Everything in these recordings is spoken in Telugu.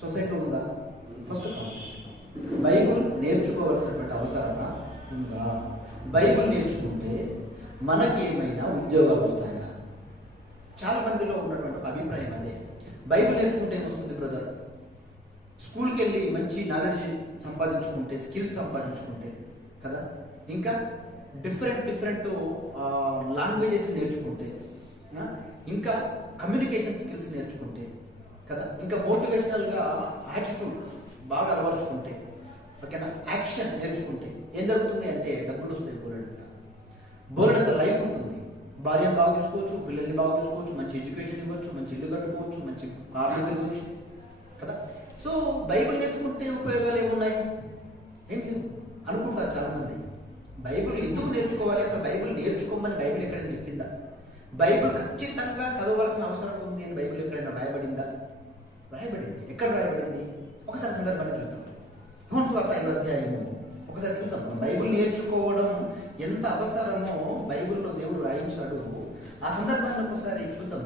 సొసైటీలో ఉందా? ఫస్ట్ బైబుల్ నేర్చుకోవాల్సినటువంటి అవసరత ఉందా? బైబుల్ నేర్చుకుంటే మనకి ఏమైనా ఉద్యోగాలు వస్తాయా? చాలా మందిలో ఉన్నటువంటి ఒక అభిప్రాయం అదే. బైబుల్ నేర్చుకుంటే ఏమొస్తుంది బ్రదర్? స్కూల్కి వెళ్ళి మంచి నాలెడ్జ్ సంపాదించుకుంటే, స్కిల్స్ సంపాదించుకుంటే కదా, ఇంకా డిఫరెంట్ లాంగ్వేజెస్ నేర్చుకుంటే, ఇంకా కమ్యూనికేషన్ స్కిల్స్ నేర్చుకుంటే కదా, ఇంకా మోటివేషనల్గా యాటిట్యూడ్ బాగా అలవరుచుకుంటే, ఓకేనా, యాక్షన్ నేర్చుకుంటే ఏం జరుగుతుంది అంటే డబ్బులు వస్తాయి. బోలెడంత లైఫ్ ఉంటుంది. భార్యను బాగా చూసుకోవచ్చు, పిల్లల్ని బాగా చూసుకోవచ్చు, మంచి ఎడ్యుకేషన్ ఇవ్వచ్చు, మంచి ఇల్లు కట్టుకోవచ్చు, మంచి కార్లు తిరగవచ్చు కదా. సో బైబిల్ నేర్చుకుంటే ఉపయోగాలు ఏమున్నాయి? ఏం లేవు అనుకుంటారు చాలామంది. బైబిల్ ఎందుకు నేర్చుకోవాలి? అసలు బైబిల్ నేర్చుకోమని బైబిల్ ఎక్కడైనా చెప్పిందా? బైబిల్ ఖచ్చితంగా చదవవలసిన అవసరం ఉంది అని బైబిల్ ఎక్కడైనా రాయబడిందా? రాయబడింది. ఎక్కడ రాయబడింది? ఒకసారి సందర్భాన్ని చూద్దాం. యోహాను సువార్త 5వ అధ్యాయము ఒకసారి చూద్దాం. బైబిల్ నేర్చుకోవడం ఎంత అవసరమో బైబిల్లో దేవుడు రాయించాడు. ఆ సందర్భాన్ని ఒకసారి చూద్దాం.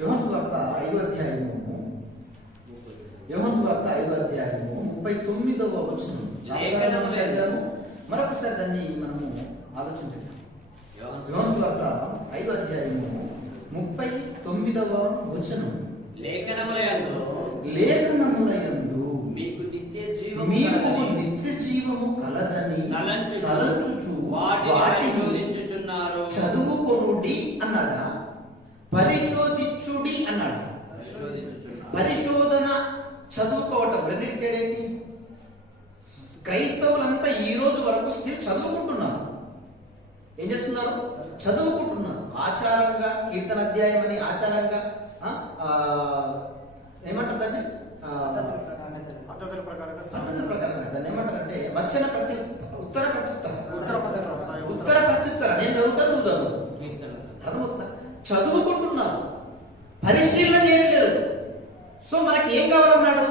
యోహాను సువార్త 5వ అధ్యాయము 39వ వచనం చదివాము. మరొకసారి దాన్ని మనము ఆలోచించాము. యోహాను సువార్త 5వ అధ్యాయము 39వ వచనం. లేఖనములయందు మీకు నిత్య జీవము కలదని తలంచుచు వాటిని చదువుకొనుడి అన్నాడా? పరిశోధించుడి అన్నాడా? పరిశోధన, చదువుకోవటం రెండింటి తేడేంటి? క్రైస్తవులంతా ఈ రోజు వరకు స్టిల్ చదువుకుంటున్నారు. ఏం చేస్తున్నారు? చదువుకుంటున్నారు. ఆచారంగా కీర్తన అధ్యాయం అని ఆచారంగా ఏమంటారు దాన్ని? పద్ధతుల ప్రకారంగా దాన్ని ఏమంటారంటే వచన ఉత్తర ప్రత్యుత్తర. నేను చదువుతాను, నువ్వు చదువు. అర్థమవుతుందా? చదువుకుంటున్నావు, పరిశీలన చేయట్లేదు. సో మనకి ఏం కావాలన్నాడు?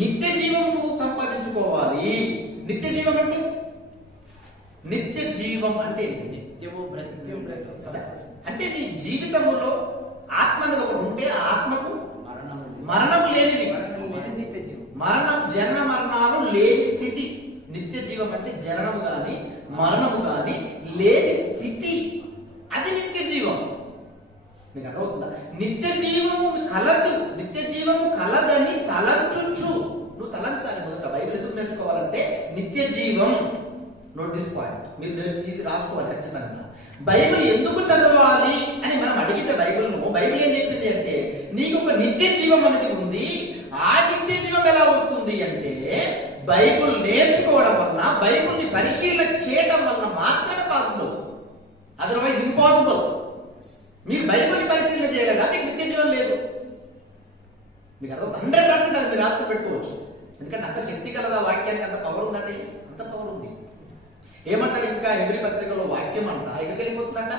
నిత్య జీవం నువ్వు సంపాదించుకోవాలి. నిత్య జీవం అంటే అంటే నీ జీవితంలో ఆత్మ అనేది ఒకటి ఉంటే ఆ ఆత్మకు మరణము లేనిది. జనన మరణాలు లేని స్థితి. నిత్య జీవం అంటే జననము గాని మరణము గాని లేని స్థితి. అది నిత్య జీవం. మీకు అర్థమవుతుందా? నిత్య జీవము కలదని తలంచుచు. నువ్వు తలంచాలి మొదట. బైబిల్ ఎందుకు నేర్చుకోవాలంటే నిత్య జీవం. Note this point. మీరు ఇది రాసుకోవాలి ఖచ్చితంగా. బైబిల్ ఎందుకు చదవాలి అని మనం అడిగితే బైబిల్ ఏం చెప్పింది అంటే నీకు ఒక నిత్య జీవం అనేది ఉంది. ఆ నిత్య జీవం ఎలా వస్తుంది అంటే బైబిల్ నేర్చుకోవడం వలన, బైబిల్ని పరిశీలన చేయడం వలన మాత్రమే పాసిబుల్. Otherwise impossible. మీరు బైబిల్ని పరిశీలన చేయలేదా మీకు నిత్య జీవం లేదు. మీకు అర్థం 100% అది మీరు రాసుకు పెట్టుకోవచ్చు. ఎందుకంటే అంత శక్తి కలదా వాక్యానికి? అంత పవర్ ఉందంటే అంత పవర్ ఉంది. ఏమంటాడు ఇంకా హెబ్రీ పత్రికలో వాక్యం అంట ఎక్కడికి వెళ్ళిపోతుందంట?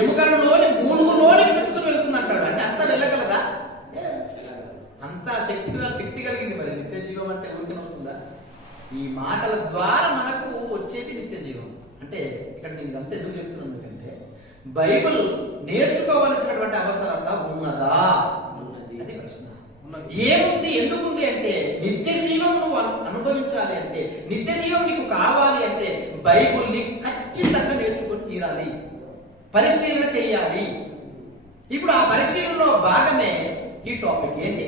ఎముకలలోని మూలుగులోని చుట్టుకుని వెళ్తుందంటాడు. అంటే అంతా వెళ్ళగలదా? అంత శక్తి కలిగింది. మరి నిత్య జీవం అంటే ఊరికి వస్తుందా? ఈ మాటల ద్వారా మనకు వచ్చేది నిత్య జీవం. అంటే ఇక్కడ నేను ఇదంతా ఎందుకు చెప్తున్నాను ఎందుకంటే బైబిల్ నేర్చుకోవలసినటువంటి అవసరత ఉన్నదా? అది ప్రశ్న. ఏముంది? ఎందుకుంది అంటే నిత్య జీవం నువ్వు అనుభవించాలి అంటే, నిత్య జీవం నీకు కావాలి అంటే బైబిల్ని ఖచ్చితంగా నేర్చుకుని తీరాలి, పరిశీలన చేయాలి. ఇప్పుడు ఆ పరిశీలనలో భాగమే ఈ టాపిక్. ఏంటి?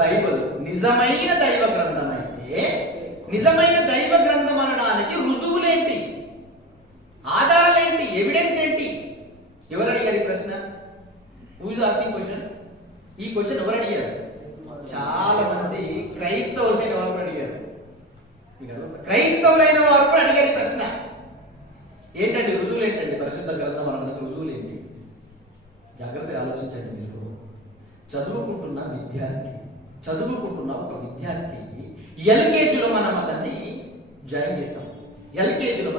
బైబిల్ నిజమైన దైవ గ్రంథం అయితే, నిజమైన దైవ గ్రంథం అనడానికి రుజువులేంటి? ఆధారాలేంటి? ఎవిడెన్స్ ఏంటి? ఎవరు అడిగారు ఈ ప్రశ్న? Who is asking question? ఈ క్వశ్చన్ ఎవరు అడిగారు? చాలా మంది క్రైస్తవులైన వారు అడిగారు. క్రైస్తవులైన వారు కూడా అడిగారు ఈ ప్రశ్న. ఏంటండి రుజువులు ఏంటండి? పరిశుద్ధ గ్రంథం అనడానికి రుజువులు ఏంటి? జాగ్రత్తగా ఆలోచించండి. మీరు చదువుకుంటున్న ఒక విద్యార్థి ఎల్కేజీలో మనం అతన్ని జాయిన్ చేస్తాం. ఎల్కేజీలో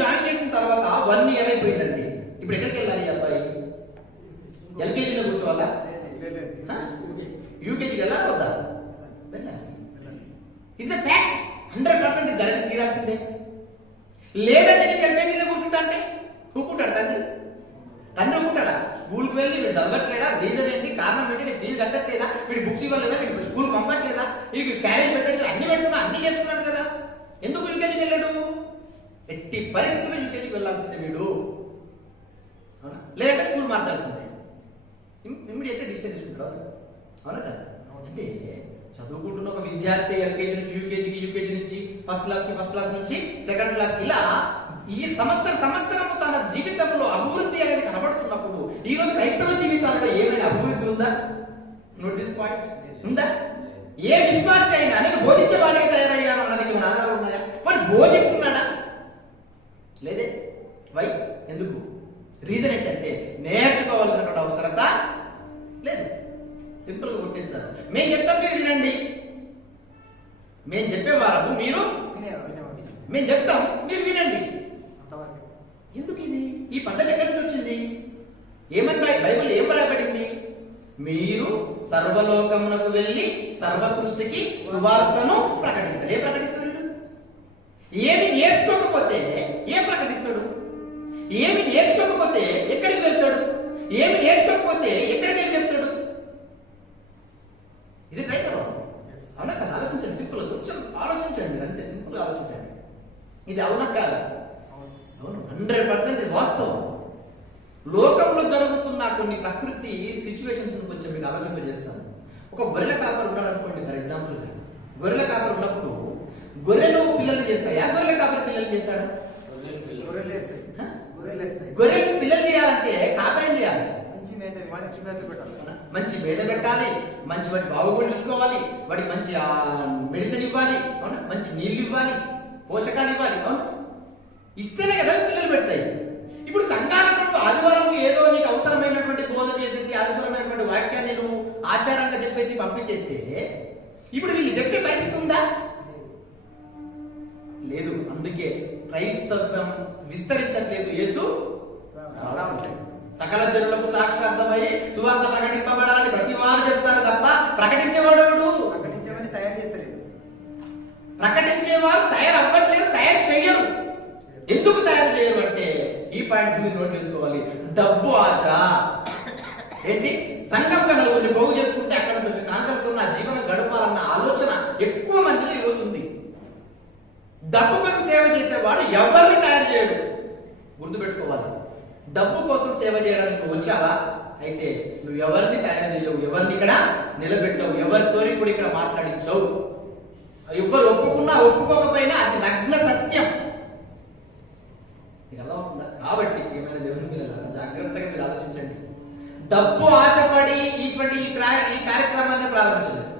జాయిన్ చేసిన తర్వాత 1 year అయిపోయిందండి. ఇప్పుడు ఎక్కడికి వెళ్ళాలి ఈ అబ్బాయి? ఎల్కేజీలో కూర్చోవాలా? యూకేజీకి వెళ్ళాలి వద్దా? It's a fact. 100% జరిగి తీరాల్సిందే. లేదంటే నేను ఎల్కేజీలో కూర్చుంటా అంటే ఊరుకుంటాడు తండ్రి? ఊరుకుంటాడా? స్కూల్కి వెళ్ళి వీడు చదవట్లేదా, రీజన్ ఏంటి, కారణం ఏంటి, నేను ఫీజు కట్టట్లేదా, వీడి బుక్స్ ఇవ్వలేదా, వీడి స్కూల్ పంపట్లేదా, వీడికి క్యారేజ్ పెట్టలేదు, అన్ని పెడుతున్నా, అన్ని చేస్తున్నాడు కదా, ఎందుకు యూకేజీకి వెళ్ళాడు? ఎట్టి పరిస్థితుల్లో యూకేజీకి వెళ్ళాల్సిందే వీడు, అవునా? లేదంటే స్కూల్ మార్చాల్సిందే, ఇమ్మీడియట్గా డిసిషన్ తీసుకుంటాడు, అవునా కదా? అంటే చదువుకుంటున్న ఒక విద్యార్థి ఎల్కేజీ నుంచి యూకేజీ నుంచి ఫస్ట్ క్లాస్ నుంచి సెకండ్ క్లాస్ ఇలా ఈ సంవత్సరం తన జీవితంలో అభివృద్ధి అనేది కనబడుతున్నప్పుడు ఈ రోజు క్రైస్తవ జీవితాల్లో ఏమైనా అభివృద్ధి ఉందా? నోటీస్ పాయింట్ ఉందా? ఏ విశ్వాసి అయినా నేను బోధించే వాడికి తయారయ్యాను అనడానికి మన ఆధారాలు ఉన్నాయా? మరి బోధిస్తున్నాడా? లేదే. వై? ఎందుకు? రీజన్ ఏంటంటే నేర్చుకోవాల్సినటువంటి అవసరత లేదు. సింపుల్ గా కొట్టేస్తారు. మేము చెప్తాం, మీరు వినండి. మేము చెప్పేవారము, మీరు మేము చెప్తాం, మీరు వినండి. ఎందుకు ఇది? ఈ పద్ధతి ఎక్కడి నుంచి వచ్చింది? ఏమని బైబిల్ ఏం రాయబడింది? మీరు సర్వలోకమునకు వెళ్ళి సర్వ సృష్టికి సువార్తను ప్రకటించాలి. ఏం ప్రకటిస్తాడు? ఏమి నేర్చుకోకపోతే ఏం ప్రకటిస్తాడు? ఏమి నేర్చుకోకపోతే ఎక్కడికి వెళ్తాడు? ఏమి నేర్చుకోకపోతే ఎక్కడికి వెళ్ళి చెప్తాడు? ఇది రైట్ అవునా కదా? ఆలోచించండి, సింపుల్ కొంచెం ఆలోచించండి, అంతే సింపుల్ ఆలోచించండి. ఇది అవునా కాదా? అవును, 100% ఇది వాస్తవం. లోకంలో జరుగుతున్న కొన్ని ప్రకృతి సిచ్యువేషన్స్ కొంచెం మీకు ఆలోచింపజేస్తాను. ఒక గొర్రెల కాపర్ ఉన్నాడు అనుకోండి, ఫర్ ఎగ్జాంపుల్. గొర్రెల కాపర్ ఉన్నప్పుడు గొర్రెలు పిల్లలు చేస్తాయా, గొర్రెల కాపర్ పిల్లలు చేస్తాడా? గొర్రెలు పిల్లలు చేయాలంటే కాపర్ ఏం చేయాలి? మంచి మేత పెట్టాలి, మంచి వాటి బాగుగులు చూసుకోవాలి, వాటికి మంచి మెడిసిన్ ఇవ్వాలి, అవునా? మంచి నీళ్లు ఇవ్వాలి, పోషకాలు ఇవ్వాలి, అవునా? ఇస్తేనే కదా పిల్లలు పెడతాయి. ఇప్పుడు సంఘాలకు ఆదివారం ఏదో నీకు అవసరమైనటువంటి బోధ చేసేసి అవసరమైనటువంటి వాక్యాన్ని నువ్వు ఆచారంగా చెప్పేసి పంపించేస్తే ఇప్పుడు వీళ్ళు చెప్పే పరిస్థితి ఉందా? లేదు. అందుకే క్రైస్తవ్యం విస్తరించట్లేదు. యేసు సకల జనులకు సాక్షార్థమై సువార్త ప్రకటింపబడాలని ప్రతి వారు చెప్తారు తప్ప ప్రకటించేవాడు తయారు చేస్తలేదు. ప్రకటించేవారు తయారు అవ్వట్లేదు, తయారు చేయరు. ఎందుకు తయారు చేయరు అంటే ఈ పాయింట్ మీరు నోట్ చేసుకోవాలి. డబ్బు ఆశ. ఏంటి? సంఘంగా నలుగురిని పోగు చేసుకుంటే అక్కడ నుంచి వచ్చే కానుకలతో నా జీవనం గడపాలన్న ఆలోచన ఎక్కువ మందిలో ఈరోజు ఉంది. డబ్బు కోసం సేవ చేసేవాడు ఎవరిని తయారు చేయడు. గుర్తుపెట్టుకోవాలి. డబ్బు కోసం సేవ చేయడానికి నువ్వు వచ్చావా? అయితే నువ్వు ఎవరిని తయారు చేయవు, ఎవరిని ఇక్కడ నిలబెట్టవు, ఎవరితో కూడా ఇక్కడ మాట్లాడించవు. ఎవరు ఒప్పుకున్నా ఒప్పుకోకపోయినా అది నగ్న సత్యం. మీకు అర్థమవుతుందా? కాబట్టి ఏమైనా దేవుని పిల్లలు జాగ్రత్తగా మీరు ఆలోచించండి. డబ్బు ఆశపడి ఇటువంటి ఈ కార్యక్రమాన్ని ప్రారంభించలేదు.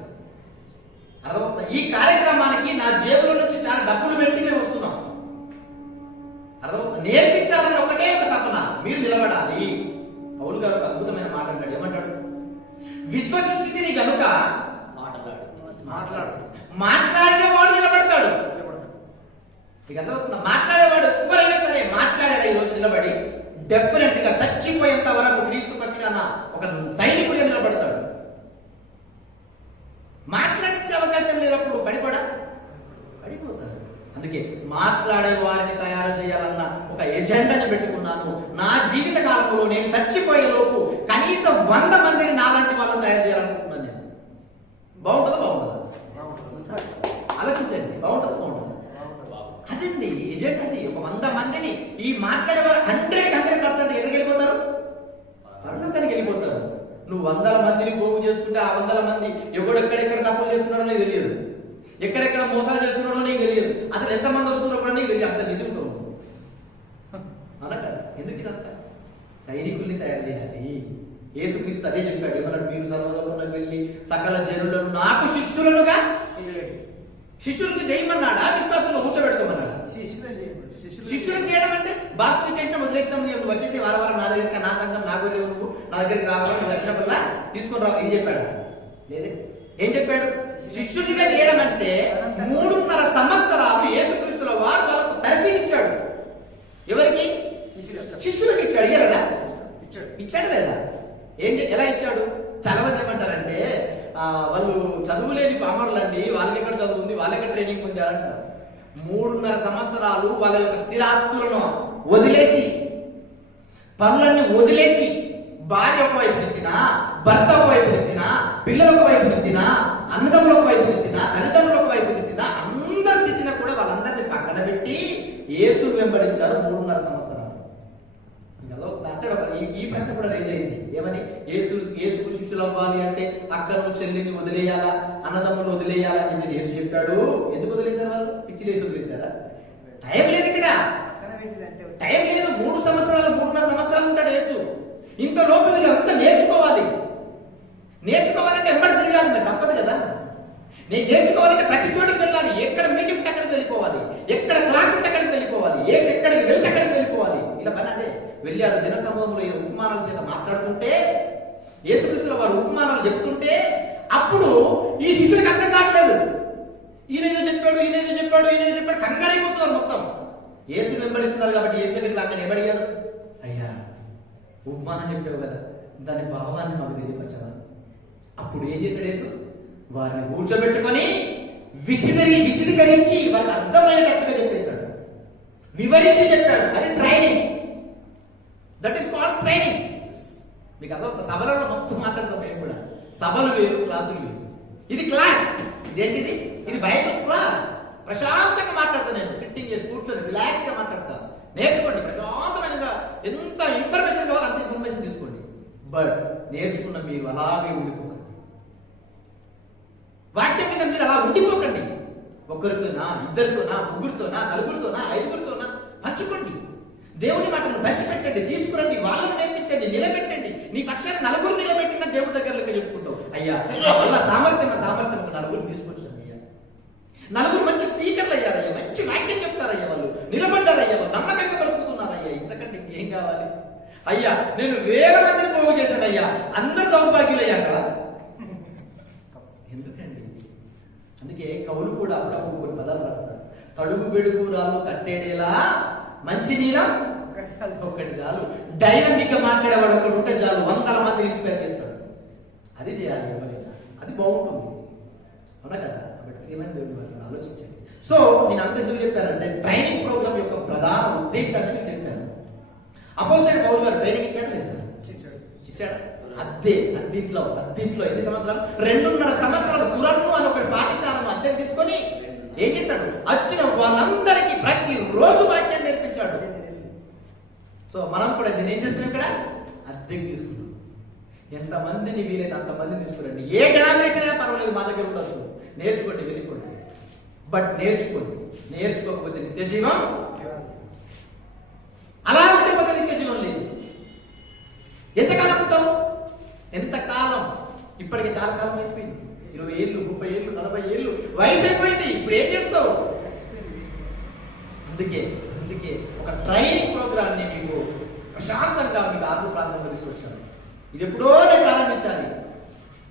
అర్థమవుతుందా? ఈ కార్యక్రమానికి నా జేబుల నుంచి చాలా డబ్బులు పెట్టి మేము వస్తున్నాం. అర్థమవుతుందా? నేర్పించాలని ఒకటే ఒక తపన, మీరు నిలబడాలి. పౌలు గారు ఒక అద్భుతమైన మాట అంటాడు. ఏమంటాడు? విశ్వసించింది నీ గనుక మాట్లాడేవాడు నిలబడతాడు. మీకు అర్థమవుతుందా? మాట్లాడేవాడు ఎవరైనా సరే మాట్లాడాడు ఈ రోజు నిలబడి డెఫినెట్ గా చచ్చిపోయేంత వరకు క్రీస్తు పక్షాన ఒక సైనికుడిగా నిలబడతాడు. మాట్లాడించే అవకాశం లేనప్పుడు పడిపోతారు. అందుకే మాట్లాడే వారిని తయారు చేయాలన్న ఒక ఎజెండాని పెట్టుకున్నాను. నా జీవిత కాలంలో నేను చచ్చిపోయే లోపు కనీసం 100 మందిని నాలాంటి వాళ్ళని తయారు చేయాలనుకుంటున్నాను నేను. బాగుంటుందా? ఆలోచించండి. బాగుంటుందా? అదండి ఎజెండా. అది ఒక 100 మందిని ఈ మాట్లాడేవారు 100% ఎక్కడికి వెళ్ళిపోతారు? పరలోకానికి వెళ్ళిపోతారు. నువ్వు 100 మందిని పోగు చేసుకుంటే ఆ 100 మంది ఎక్కడెక్కడ తప్పులు చేస్తున్నాడో నీకు తెలియదు, ఎక్కడెక్కడ మోసాలు చేస్తున్నాడో నీకు తెలియదు, అసలు ఎంతమంది వస్తున్నారో కూడా నీకు తెలియదు. అంత బిజీగా ఉంది అనక. ఎందుకు ఇదంతా? సైనికుల్ని తయారు చేయాలి. యేసుక్రీస్తు అదే చెప్పాడు. ఏమన్నాడు? మీరు సర్వలోకంలో వెళ్ళి సకల జనులను నాకు శిష్యులుగా శిష్యులకు చేయమన్నాడా? విశ్వాసంలో కూర్చోబెట్టుకోమన్నాడా? శిష్యులకు చేయడం అంటే బాక్స్ చేసిన వదిలేసినాం, నువ్వు వచ్చేసి వారం నా దగ్గరికి, నా సంఘం నా గురి, నువ్వు నా దగ్గరికి రావాలి, నువ్వు వచ్చినప్పుడల్లా తీసుకొని రావు. ఇది చెప్పాడు? లేదే. ఏం చెప్పాడు? శిష్యుడిగా చేయడం అంటే 3.5 సంవత్సరాలు యేసుక్రీస్తుల వారు వాళ్ళకు తర్ఫీదిచ్చాడు. ఎవరికి? శిష్యులకు ఇచ్చాడు. ఇయ్యలేదా? ఇచ్చాడు లేదా? ఎలా ఇచ్చాడు? చాలా మంది ఏమంటారంటే వాళ్ళు చదువులేని పామరులండి, వాళ్ళకి ఎక్కడ చదువు ఉంది, వాళ్ళకి ఎక్కడ ట్రైనింగ్ ఉంది అంటారు. 3.5 సంవత్సరాలు వాళ్ళ యొక్క స్థిరాస్తులను వదిలేసి, పనులన్నీ వదిలేసి భార్య ఒక వైపు తిట్టినా, భర్త ఒక వైపు తిట్టినా, పిల్లలు ఒక వైపు తిట్టినా, అన్నదమ్ములు ఒక వైపు తిట్టినా, తల్లిదండ్రులు ఒక వైపు తిట్టినా, అందరు తిట్టినా కూడా వాళ్ళందరినీ పక్కన పెట్టి యేసును వెంబడించారు 3.5 సంవత్సరాలు. అంటే ఈ ప్రశ్న కూడా రేజ్ అయింది. ఏమని? యేసుకు శిష్యులు అవ్వాలి అంటే అక్కను చెల్లిని వదిలేయాలా, అన్నదమ్ములు వదిలేయాలా అని చెప్పి యేసు చెప్పాడు. ఎందుకు వదిలేశారు వాళ్ళు? పిచ్చి లేసి వదిలేశారా? టైం లేదు ఇక్కడ, టైం లేదు. 3 సంవత్సరాలు 3.5 సంవత్సరాలు ఉంటాడు యేసు. ఇంతలోపు వీళ్ళంతా నేర్చుకోవాలంటే ఎంబడి తిరగాలి, మరి తప్పదు కదా. నేను నేర్చుకోవాలంటే ప్రతి చోటికి వెళ్ళాలి. ఎక్కడ మీటింగ్ ఉంటే అక్కడికి వెళ్ళిపోవాలి, ఎక్కడ క్లాస్ ఉంటే అక్కడికి వెళ్ళిపోవాలి, ఎక్కడికి వెళ్తే అక్కడికి వెళ్ళిపోవాలి. ఇలా పని అదే వెళ్ళారు. జన సమూహంలో ఈయన ఉపమానాల చేత మాట్లాడుతుంటే, యేసుక్రీస్తుల వారు ఉపమానాలు చెప్తుంటే, అప్పుడు ఈ శిష్యులకు అర్థం కావట్లేదు. ఈయనేదో చెప్పాడు కంగారైపోతున్నారు మొత్తం. యేసు వెంబడిస్తున్నారు కాబట్టి యేసు దగ్గరికి రాగానే ఏమడిగారు? అయ్యా, ఉపమానం చెప్పావు కదా, దాని భావాన్ని మాకు తెలియపరచవా? అప్పుడు ఏం చేశాడు యేసు? వారిని కూర్చోబెట్టుకొని విశదీకరించి వారికి అర్థమయ్యేటట్టుగా చెప్పేశాడు, వివరించి చెప్పాడు. అది training. That is called training. మీకు అర్థం? సభలలో మస్తు మాట్లాడతాం మేము కూడా. సభలు వేరు, క్లాసులు వేరు. ఇది క్లాస్. ఇదేంటిది? ఇది బైబిల్ క్లాస్. ప్రశాంతంగా మాట్లాడతా, నేను సిట్టింగ్ చేసి కూర్చొని రిలాక్స్ గా మాట్లాడతా. నేర్చుకోండి ప్రశాంతమైన, ఎంత ఇన్ఫర్మేషన్ కావాలో అంత ఇన్ఫర్మేషన్ తీసుకోండి. బట్ నేర్చుకున్న మీరు అలాగే ఉండిపోకండి. వాక్యం మీద మీరు అలా ఉండిపోకండి. ఒకరితోనా, ఇద్దరితోనా, ముగ్గురితోనా, నలుగురితోనా, 5గురితోనా పంచుకోండి. దేవుని మాటను పంచిపెట్టండి, తీసుకురండి, వాళ్ళని నేర్పించండి, నిలబెట్టండి. నీ పక్షాన్ని 4 నిలబెట్టిన దేవుడి దగ్గరలోకి చెప్పుకుంటావు. అయ్యా వల్ల సామర్థ్యం నలుగురిని తీసుకొచ్చాను అయ్యా. 4 మంచి స్పీకర్లు అయ్యారయ్యా, మంచి వాక్యం చెప్తారయ్యా, వాళ్ళు నిలబడ్డారయ్యా, వాళ్ళు నమ్మకంగా బ్రతుకుతున్నారయ్యా. ఇంతకంటే ఏం కావాలి? అయ్యా నేను 1000 మందిని పోగు చేశాను అయ్యా, అందరు దౌర్భాగ్యులయ్యా కదా. ఎందుకండి? అందుకే కవులు కూడా అప్పుడప్పుడు కొన్ని పదాలు రాస్తారు. తడుగు బెడుగు రాళ్ళు కట్టేడేలా మంచి నీరం ఒక్కటి చాలు. డైనమిక్ గా మాట్లాడేవాడు ఒకటి ఉంటే చాలు, 100 మంది ఇన్స్పైర్ చేస్తాడు. అది చేయాలి ఎవరైనా, అది బాగుంటుంది. అవునా కదా? కాబట్టి ఏమైనా దేవుని వాళ్ళు ఆలోచించండి. సో నేను అంత ఎందుకు చెప్పానంటే, ట్రైనింగ్ ప్రోగ్రామ్ యొక్క ప్రధాన ఉద్దేశాన్ని నేను చెప్పాను. అపోజిట్ పౌలు గారు ట్రైనింగ్ ఇచ్చాడు లేదా? ఇచ్చాడు. అద్దెంట్లో ఎన్ని సంవత్సరాలు? 2.5 సంవత్సరాలు దురన్ను అని ఒక పాఠశాలను అద్దెకు తీసుకొని ఏం చేశాడు? వచ్చిన వాళ్ళందరికీ ప్రతిరోజు వాక్యాన్ని నేర్పించాడు. సో మనం కూడా దీన్ని ఏం చేస్తున్నాం? ఇక్కడ అద్దెకు తీసుకున్నాం. ఎంతమందిని వీలైతే అంతమందిని తీసుకురండి. ఏ డినామినేషన్ అయినా పర్వాలేదు, మా దగ్గర ఉండదు. నేర్చుకోండి, వెళ్ళిపోండి. బట్ నేర్చుకోకపోతే నిత్య జీవం, అలా ఉండిపోతే నిత్య జీవం లేదు. ఎంతకాలం ఉంటావు? ఎంతకాలం? ఇప్పటికి చాలా కాలం అయిపోయింది. 20 ఏళ్ళు, 30 ఏళ్ళు, 40 ఏళ్ళు వయసు అయిపోయింది. ఇప్పుడు ఏం చేస్తావు? అందుకే ఒక ట్రైనింగ్ ప్రోగ్రామ్ ని మీకు ప్రశాంతంగా మీకు ఆరు ప్రాంతంలో తీసుకొచ్చాను. ఇది ఎప్పుడో నేను ప్రారంభించాలి,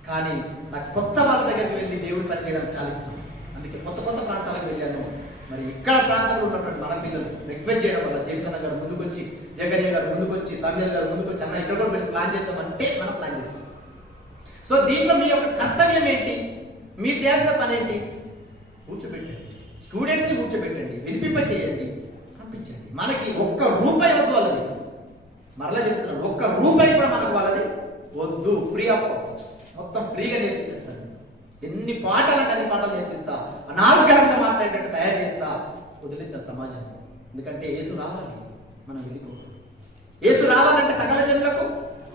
కానీ నాకు కొత్త వాళ్ళ దగ్గరికి వెళ్ళి దేవుడి పని చేయడం చాలా ఇష్టం. అందుకే కొత్త ప్రాంతాలకు వెళ్ళాను. మరి ఇక్కడ ప్రాంతంలో ఉన్నటువంటి మన పిల్లలు రిక్వెస్ట్ చేయడం వల్ల జేమ్సన్ గారు ముందుకొచ్చి, జగరియా గారు ముందుకొచ్చి, సామ్యూల్ గారు ముందుకొచ్చి, అన్న ఇక్కడ కూడా మీరు ప్లాన్ చేద్దామంటే మనం ప్లాన్ చేస్తాం. సో దీంట్లో మీ యొక్క కర్తవ్యం ఏంటి? మీరు చేసిన పని ఏంటి? కూర్చోబెట్టండి, స్టూడెంట్స్ని కూర్చోబెట్టండి, వినిపింప చేయండి, పంపించండి. మనకి ₹1 వద్దు వాళ్ళది. మరలా చెప్తున్నాను, ₹1 కూడా మనకు వాళ్ళది వద్దు. ఫ్రీ ఆఫ్ కాస్ట్, మొత్తం ఫ్రీగా నేర్పించేస్తాను. ఎన్ని పాటలంటే అన్ని పాటలు నేర్పిస్తా, అనార్గలంగా మాట్లాడేటట్టు తయారు చేస్తా. వదిలేద్దాం సమాజం. ఎందుకంటే యేసు రావాలి, మనం వెళ్ళిపోవాలి. యేసు రావాలంటే సకల జనులకు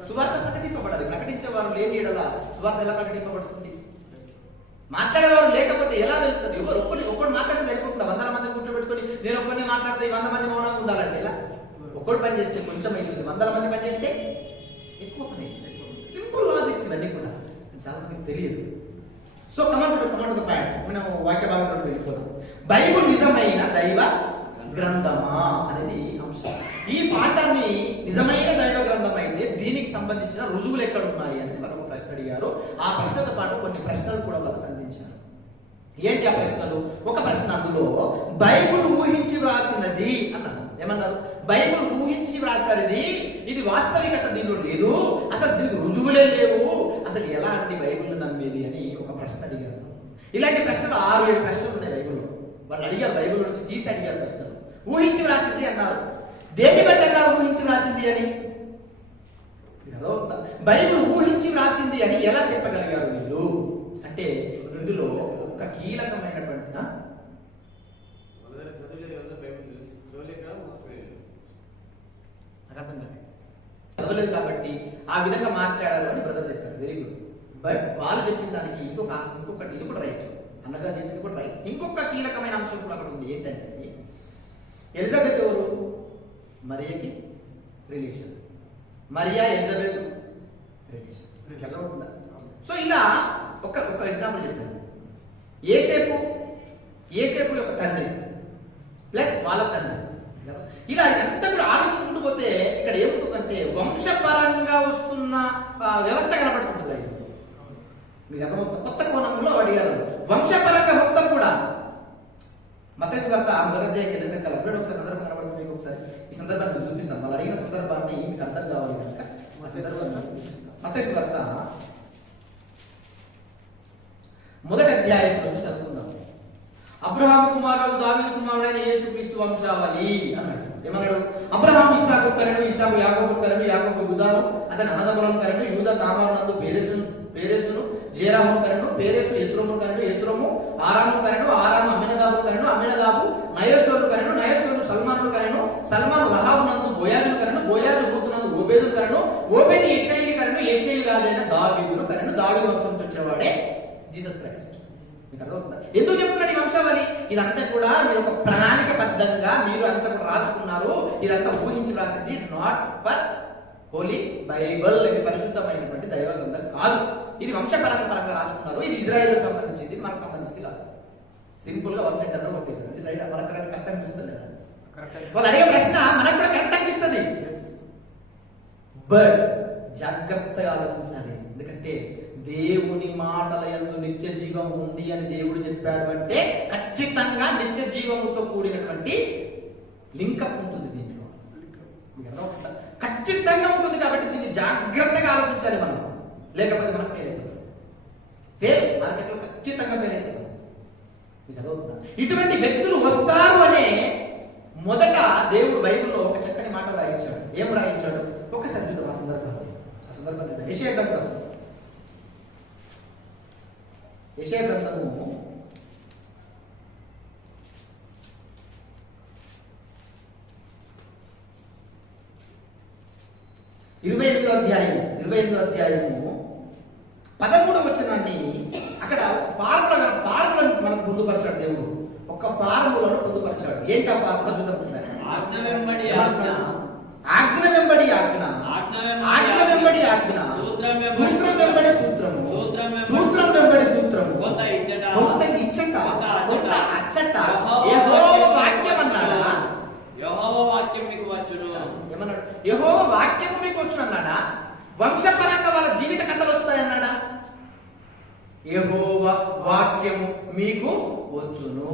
సువార్త ప్రకటింపబడాలి. ప్రకటించేవారు లేని ఎడల సువార్త ఎలా ప్రకటింపబడుతుంది? మాట్లాడేవారు లేకపోతే ఎలా వెళ్తుంది? ఎవరు ఒక్కడు మాట్లాడితే సరిపోతుందా? 100 మంది కూర్చోబెట్టుకొని నేను ఒక్కడిని మాట్లాడితే 100 మంది మౌనంగా ఉండాలంటే ఎలా? ఒక్కడు పని చేస్తే కొంచెం అవుతుంది, 100 మంది పని చేస్తే ఎక్కువ పని అవుతుంది. సింపుల్ లాజిక్స్ ఇవన్నీ కూడా చాలా మందికి తెలియదు. సో కమాండ్ పాయింట్, మనం వాక్య భాగంలో వెళ్ళిపోతాం. బైబుల్ నిజమైన దైవ గ్రంథమా అనేది అంశం. ఈ పాఠాన్ని నిజమైన దైవ గ్రంథం అయితే దీనికి సంబంధించిన రుజువులు ఎక్కడ ఉన్నాయి అనేది మనకు ప్రశ్న అడిగారు. ఆ ప్రశ్నతో పాటు కొన్ని ప్రశ్నలు కూడా వాళ్ళు సంధించారు. ఏంటి ఆ ప్రశ్నలు? ఒక ప్రశ్న, అందులో బైబుల్ ఊహించి వ్రాసినది అన్నారు. ఏమన్నారు? బైబుల్ ఊహించి వ్రాసారిది, ఇది వాస్తవికత దీనిలో లేదు, అసలు దీనికి రుజువులే లేవు, అసలు ఎలా అండి బైబుల్ నమ్మేది అని ఒక ప్రశ్న అడిగారు. ఇలాంటి ప్రశ్నలు 6-7 ప్రశ్నలు ఉన్నాయి బైబుల్లో. వాళ్ళు అడిగారు, బైబుల్ నుంచి తీసి అడిగారు ప్రశ్నలు. ఊహించి వ్రాసింది అన్నారు. దేన్ని బట్టి అన్నారు ఊహించి వ్రాసింది అని? మీరు బైబిల్ ఊహించి రాసింది అని ఎలా చెప్పగలిగారు వీళ్ళు అంటే ఇందులో ఒక కీలకమైనటువంటి చదవలేదు కాబట్టి ఆ విధంగా మాట్లాడారు అని బ్రదర్ చెప్పారు. Very good. బట్ వాళ్ళు చెప్పిన దానికి ఇంకొకటి ఇది కూడా రైట్, అన్నగారు చెప్పింది కూడా రైట్. ఇంకొక కీలకమైన అంశం కూడా అక్కడ ఉంది. ఏంటంటే ఎలిజబెత్ ఎవరు? మరియకి relation. Maria Elizabeth relation. So ఇలా ఒక ఎగ్జాంపుల్ చెప్పాను. ఏసేపు యొక్క తండ్రి ప్లస్ వాళ్ళ తండ్రి. ఇలా ఇదంతా కూడా ఆలోచించుకుంటూ పోతే ఇక్కడ ఏముంటుందంటే వంశపరంగా వస్తున్న వ్యవస్థ కనపడుతుంటుంది. మీకు అర్థమవుతుంది. కొత్త కోణంలో అడిగారు వంశపరంగా మొత్తం కూడా. మత్తయి సువార్త 6వ అధ్యాయం 8వ ఒక సందర్భం కనబడుతుంది. మీకు ఒకసారి ఈ సందర్భాన్ని చూపిస్తాం. వాళ్ళు అడిగిన సందర్భాన్ని మీకు అర్థం కావాలి కనుక ఆ సందర్భాన్ని చూపిస్తాం. మత్తయి సువార్త 1వ అధ్యాయం నుంచి చదువుకుందాం. అబ్రహాము కుమారుడు దావీదు కుమారుడైన యేసుక్రీస్తు వంశావళి అన్నాడు. ఏమన్నాడు? అబ్రహాము ఇస్సాకు కరెను, ఇస్సాకు యాకోబు కరెను, యాకోబు యూదాను అతని అన్నదమ్ములను కరెను, యూదా తామారునందు పేరెసును జేరామును కరెను, పేరెసు యెస్రోమును కరెను, యెస్రోము ఆరామును కరెను, ఆరాము అమ్మినదాబును కరెను, అమ్మినదాబు నయస్సును కరెను, నయస్సును సల్మానును కరెను, సల్మాను రహాబునందు బోయాజును కరెను, బోయాజు రూతునందు ఓబేదును కరెను, ఓబేదు యెషయి కరెను, యెషయి రాజైన దావీదును కరెను. దావీదు వంశంతో వచ్చేవాడే జీసస్ క్రైస్ట్. మీకు అర్థమవుతుందా? ఎందుకు చెప్తున్నాడు ఈ వంశావళి? ఇదంతా కూడా మీరు ఒక ప్రణాళికబద్ధంగా మీరు అంతా కూడా రాసుకున్నారు. ఇదంతా ఊహించి రాసింది. It's not for Holy Bible. ఇది పరిశుద్ధమైనటువంటి దైవ గ్రంథం కాదు. ఇది వంశపరంగా రాసుకున్నారు. ఇది ఇజ్రాయెల్ సంబంధించింది, ఇది మనకు సంబంధించింది కాదు. సింపుల్ గా వన్ సెంటర్ లో కొట్టేసారు. ఇది రైట్. మనకు కరెక్ట్ అనిపిస్తుంది. వాళ్ళు అడిగే ప్రశ్న మనకు కూడా కరెక్ట్ అనిపిస్తుంది. బట్ జాగ్రత్తగా ఆలోచించాలి. ఎందుకంటే దేవుని మాటల యందు నిత్య జీవం ఉంది అని దేవుడు చెప్పాడు అంటే ఖచ్చితంగా నిత్య జీవముతో కూడినటువంటి లింకప్ ఉంటుంది దీంట్లో. ఖచ్చితంగా ఉంటుంది. కాబట్టి దీన్ని జాగ్రత్తగా ఆలోచించాలి మనం. లేకపోతే మనం ఫెయిల్ అయిపోతాం. మార్కెట్లో ఖచ్చితంగా ఫెయిల్ అయిపోతాం. మీకు అర్థమవుతుందా? ఇటువంటి వ్యక్తులు వస్తారు అనే మొదట దేవుడు బైబిల్లో ఒక చక్కని మాట రాయించాడు. ఏం రాయించాడు? ఒకసారి చూద్దాం ఆ సందర్భంగా. యెషయా గ్రంథము 28వ అధ్యాయము 13వ వచనాన్ని అక్కడ ఫార్ములను మనకు పొందుపరిచాడు దేవుడు. ఒక ఫార్ములను పొందుపరిచాడు. ఏంటి ఆ ఫార్ములా చూద్దాం. ఆజ్ఞ వెంబడి ఆజ్ఞ, ఆజ్ఞ వెంబడి ఆజ్ఞ, ఆజ్ఞ వెంబడి ఆజ్ఞ, సూత్రం వెంబడి సూత్రము, సూత్రం వెంబడి సూత్రము, కొంత ఇచ్చట, కొంత అచ్చట. యెహోవా వాక్యం అన్నాడా? యెహోవా వాక్యం మీకు వచ్చును. ఏమన్నాడు? యెహోవా వాక్యం మీకు వచ్చును అన్నాడా? వంశపరంగా వాళ్ళ జీవిత కథలు వస్తాయన్నాడా? యెహోవా వాక్యము మీకు వచ్చును.